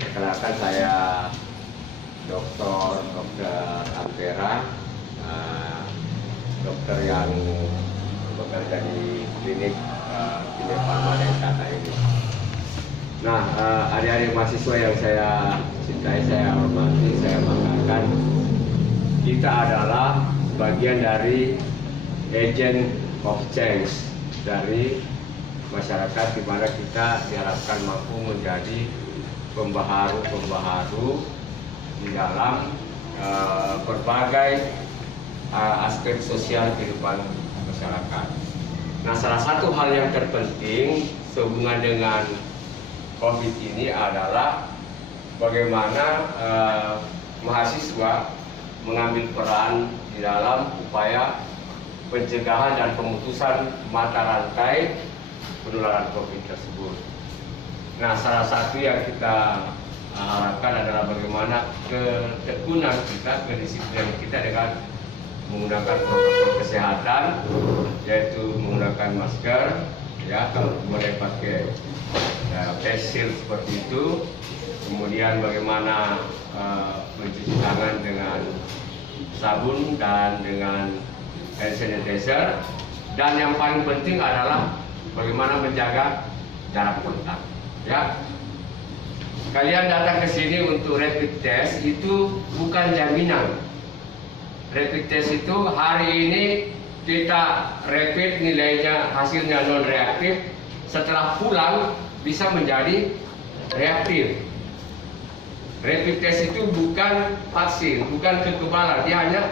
Perkenalkan saya Dr. Ampera, dokter yang bekerja di klinik Kimia Farma Dentata ini. Nah, adik-adik mahasiswa yang saya cintai, saya hormati, saya banggakan, kita adalah bagian dari agent of change dari masyarakat, di mana kita diharapkan mampu menjadi pembaharu di dalam berbagai aspek sosial kehidupan masyarakat. Nah, salah satu hal yang terpenting sehubungan dengan COVID ini adalah bagaimana mahasiswa mengambil peran di dalam upaya pencegahan dan pemutusan mata rantai penularan COVID tersebut. Nah, salah satu yang kita harapkan adalah bagaimana ketekunan kita, kedisiplinan kita dengan menggunakan protokol kesehatan, yaitu menggunakan masker, ya, kalau boleh pakai face shield seperti itu, kemudian bagaimana mencuci tangan dengan sabun dan dengan hand sanitizer, dan yang paling penting adalah bagaimana menjaga jarak kontak. Ya, kalian datang ke sini untuk rapid test itu bukan jaminan. Rapid test itu hari ini kita rapid nilainya hasilnya non reaktif, setelah pulang bisa menjadi reaktif. Rapid test itu bukan vaksin, bukan kekebalan, dia hanya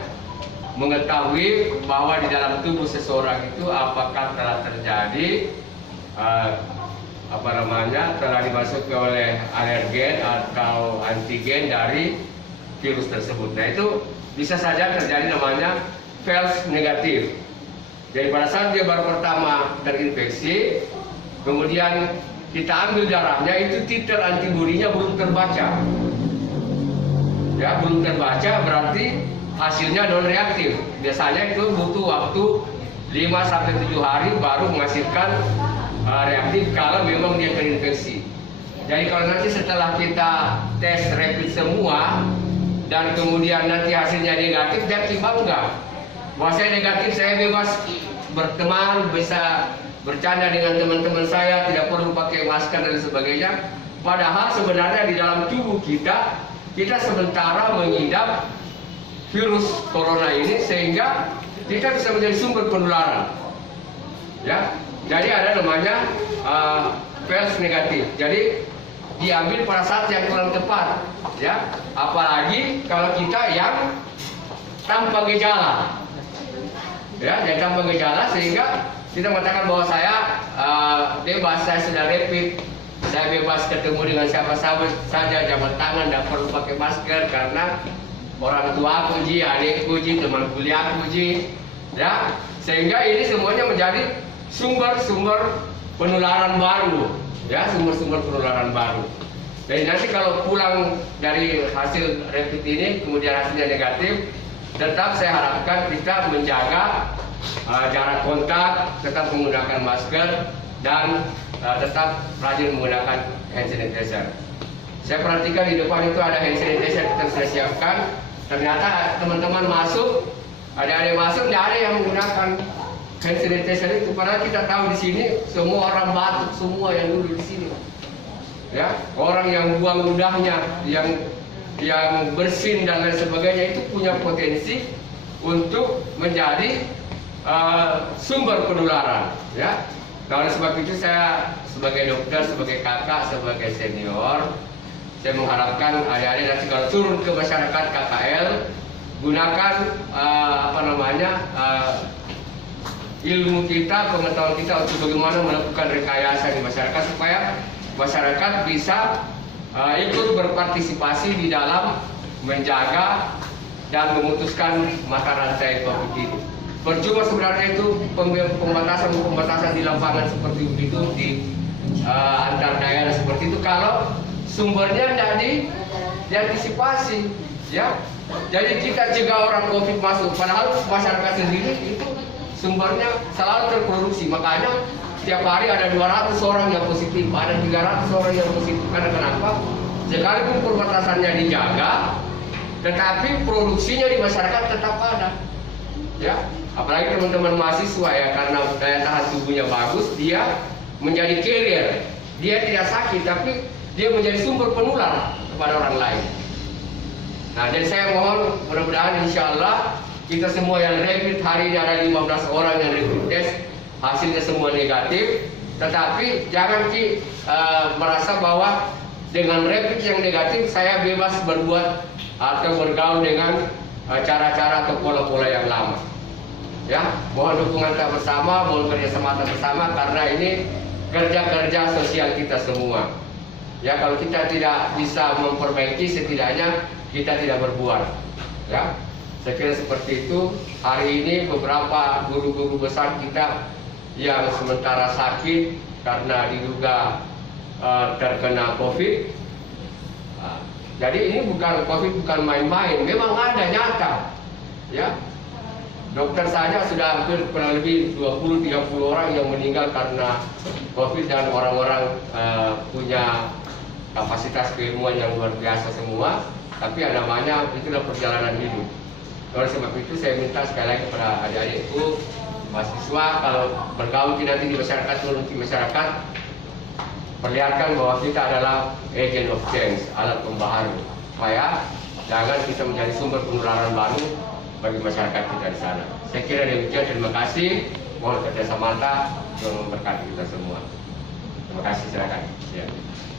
mengetahui bahwa di dalam tubuh seseorang itu apakah telah terjadi telah dimasuki oleh alergen atau antigen dari virus tersebut. Nah, itu bisa saja terjadi namanya false negatif. Jadi pada saat dia baru pertama terinfeksi, kemudian kita ambil darahnya, itu titer antibodinya belum terbaca. Ya, belum terbaca berarti hasilnya non reaktif. Biasanya itu butuh waktu 5-7 hari baru menghasilkan reaktif kalau memang dia terinfeksi. Jadi kalau nanti setelah kita tes rapid semua dan kemudian nanti hasilnya negatif, dia bangga bahwa saya negatif, saya bebas berteman, bisa bercanda dengan teman-teman saya, tidak perlu pakai masker dan sebagainya. Padahal sebenarnya di dalam tubuh kita sementara mengidap virus corona ini, sehingga kita bisa menjadi sumber penularan. Ya, jadi ada namanya false negatif. Jadi diambil pada saat yang kurang tepat, ya. Apalagi kalau kita yang tanpa gejala, ya, yang tanpa gejala, sehingga kita mengatakan bahwa saya bebas, saya sudah rapid, saya bebas ketemu dengan siapa saja, jabat tangan, tidak perlu pakai masker karena orang tua aku ji, adikku ji, teman kuliahku ji, ya. Sehingga ini semuanya menjadi sumber-sumber penularan baru, ya, sumber-sumber penularan baru. Dan nanti kalau pulang dari hasil rapid ini kemudian hasilnya negatif, tetap saya harapkan kita menjaga jarak kontak, tetap menggunakan masker, dan tetap rajin menggunakan hand sanitizer. Saya perhatikan di depan itu ada hand sanitizer kita sudah siapkan. Ternyata teman-teman masuk, adik-adik masuk, tidak ada yang menggunakan hand sanitizer itu. Padahal kita tahu di sini semua orang batuk, semua yang duduk di sini, ya, orang yang buang ludahnya, yang bersin dan lain sebagainya, itu punya potensi untuk menjadi sumber penularan, ya. Nah, oleh sebab itu saya sebagai dokter, sebagai kakak, sebagai senior, saya mengharapkan adik-adik nanti kalau turun ke masyarakat KKL, gunakan ilmu kita, pengetahuan kita untuk bagaimana melakukan rekayasa di masyarakat supaya masyarakat bisa ikut berpartisipasi di dalam menjaga dan memutuskan mata rantai COVID ini. Percuma sebenarnya itu pembatasan di lapangan seperti itu, di antar daerah seperti itu, kalau sumbernya tidak diantisipasi, ya. Jadi kita cegah orang COVID masuk, padahal masyarakat sendiri itu sumbernya selalu terproduksi. Makanya setiap hari ada 200 orang yang positif, ada 300 orang yang positif. Karena kenapa? sekalipun perbatasannya dijaga, tetapi produksinya di masyarakat tetap ada. Ya, apalagi teman-teman mahasiswa ya, karena daya tahan tubuhnya bagus, dia menjadi carrier. Dia tidak sakit, tapi dia menjadi sumber penular kepada orang lain. Nah, jadi saya mohon mudah-mudahan insya Allah kita semua yang rapid hari ini ada 15 orang yang rapid test, hasilnya semua negatif. Tetapi jangan merasa bahwa dengan rapid yang negatif saya bebas berbuat atau bergaul dengan cara-cara atau pola-pola yang lama. Ya, mohon dukungan kita bersama, mohon kerjasama kita bersama, karena ini kerja-kerja sosial kita semua. Ya, kalau kita tidak bisa memperbaiki, setidaknya kita tidak berbuat. Ya, saya kira seperti itu. Hari ini beberapa guru-guru besar kita yang sementara sakit karena diduga terkena COVID. Jadi ini COVID bukan main-main, memang ada nyata. Ya, dokter saja sudah hampir kurang lebih 20-30 orang yang meninggal karena COVID, dan orang-orang punya kapasitas keilmuan yang luar biasa semua. Tapi yang namanya itulah perjalanan hidup. Oleh sebab itu saya minta sekali lagi kepada adik-adikku mahasiswa, kalau bergaul nanti di masyarakat, turun di masyarakat, perlihatkan bahwa kita adalah agent of change, alat pembaharu, supaya jangan kita menjadi sumber penularan baru bagi masyarakat kita di sana. Saya kira demikian, terima kasih, mohon kerjasama untuk memberkati kita semua. Terima kasih, silakan. Ya.